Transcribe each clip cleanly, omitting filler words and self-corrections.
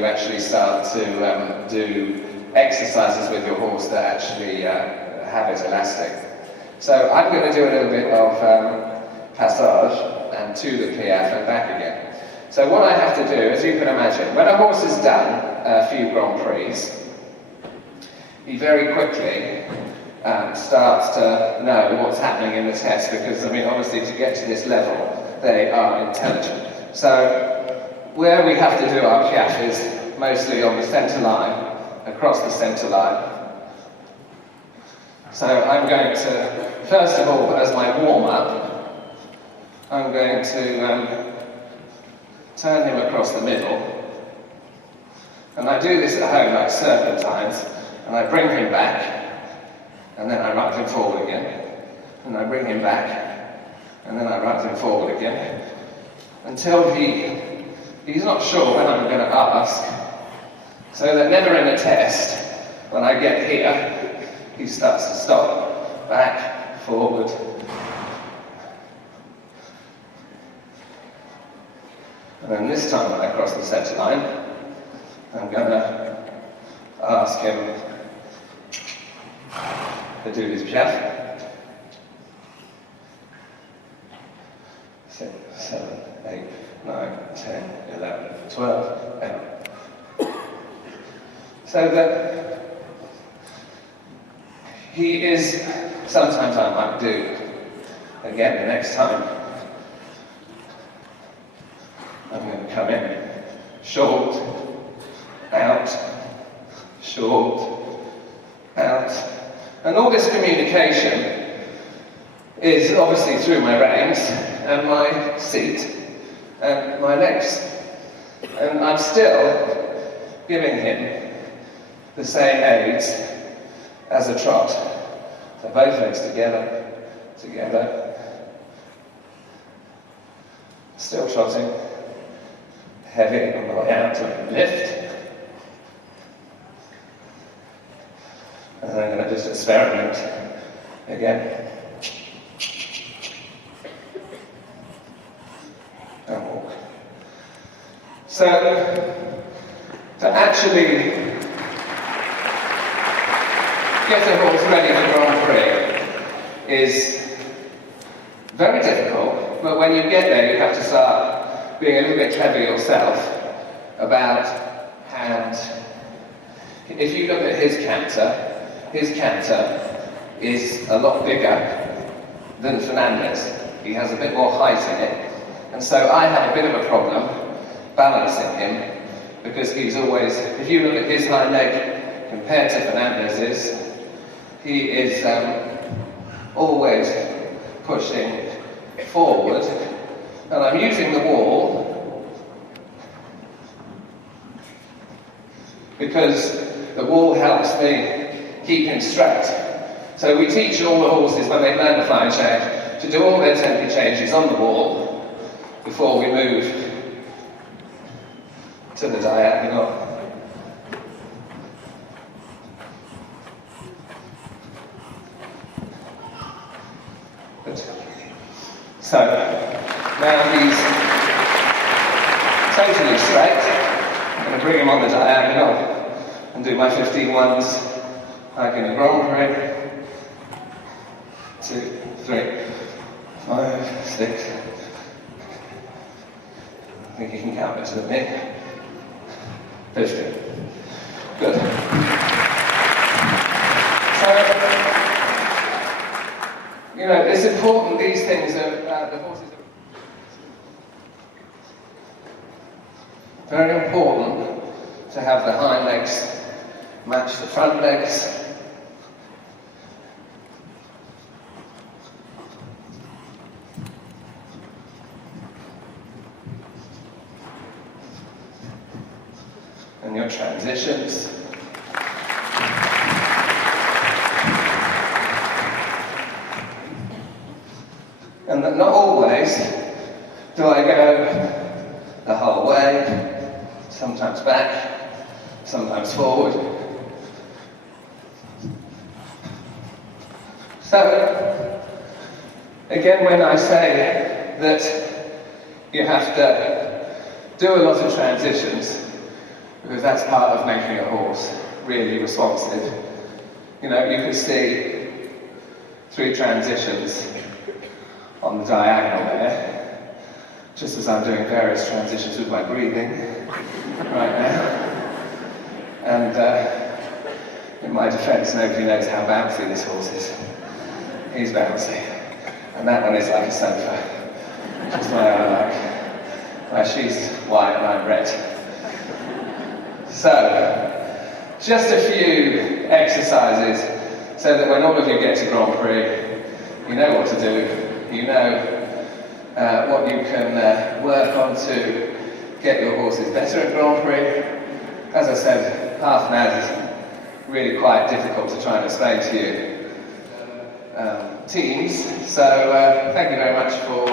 you actually start to do exercises with your horse that actually have it elastic. So I'm going to do a little bit of passage and to the piaffe and back again. So what I have to do, as you can imagine, when a horse has done a few Grand Prix, he very quickly starts to know what's happening in the test, because, I mean, obviously to get to this level, they are intelligent. So where we have to do our piaffe is mostly on the centre line, across the centre line. So I'm going to, first of all, as my warm-up, I'm going to turn him across the middle. And I do this at home like serpentines, and I bring him back, and then I ride him forward again, and I bring him back, and then I ride him forward again, until he's not sure when I'm going to ask, so that never in a test, when I get here, he starts to stop, back, forward. And then this time when I cross the centre line, I'm going to ask him to do his piaffe. 6, 7, 8, 9, 10, 11, 12, and so that he is, sometimes I might do, again the next time, I'm going to come in, short, out, short, out. And all this communication is obviously through my reins and my seat and my legs. And I'm still giving him the same aids as a trot. So both legs together, together. Still trotting. Heavy on the way out to lift. And then I'm going to just experiment again. And walk. So, to actually get a horse ready for Grand Prix is very difficult, but when you get there you have to start being a little bit clever yourself about hand. If you look at his canter is a lot bigger than Fernandez. He has a bit more height in it, and so I have a bit of a problem balancing him, because he's always, if you look at his hind leg compared to Fernandez's, he is always pushing forward, and I'm using the wall because the wall helps me keep him straight. So we teach all the horses when they learn the flying change to do all their tempo changes on the wall before we move to the diagonal. So, now he's totally straight. I'm going to bring him on the diagonal and do my 15 ones like in a Grand Prix. 2, 3, 5, 6. I think you can count better than me. 50. Good. So, you know, it's important, these things are, the horses are very important to have the hind legs match the front legs. And your transitions. And that not always do I go the whole way, sometimes back, sometimes forward. So, again, when I say that you have to do a lot of transitions because that's part of making a horse really responsive. You know, you could see 3 transitions on the diagonal there, just as I'm doing various transitions with my breathing right now. And in my defense, nobody knows how bouncy this horse is. He's bouncy. And that one is like a sofa, which is why I like. Why she's white and I'm red. So, just a few exercises so that when all of you get to Grand Prix, you know what to do, you know what you can work on to get your horses better at Grand Prix. As I said, half naz is really quite difficult to try and explain to you. Teams, so thank you very much for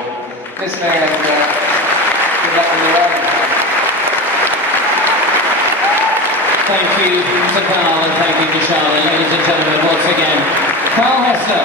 listening and good luck with your own. Thank you to Carl and thank you to Charlotte. Ladies and gentlemen, once again, Carl Hester.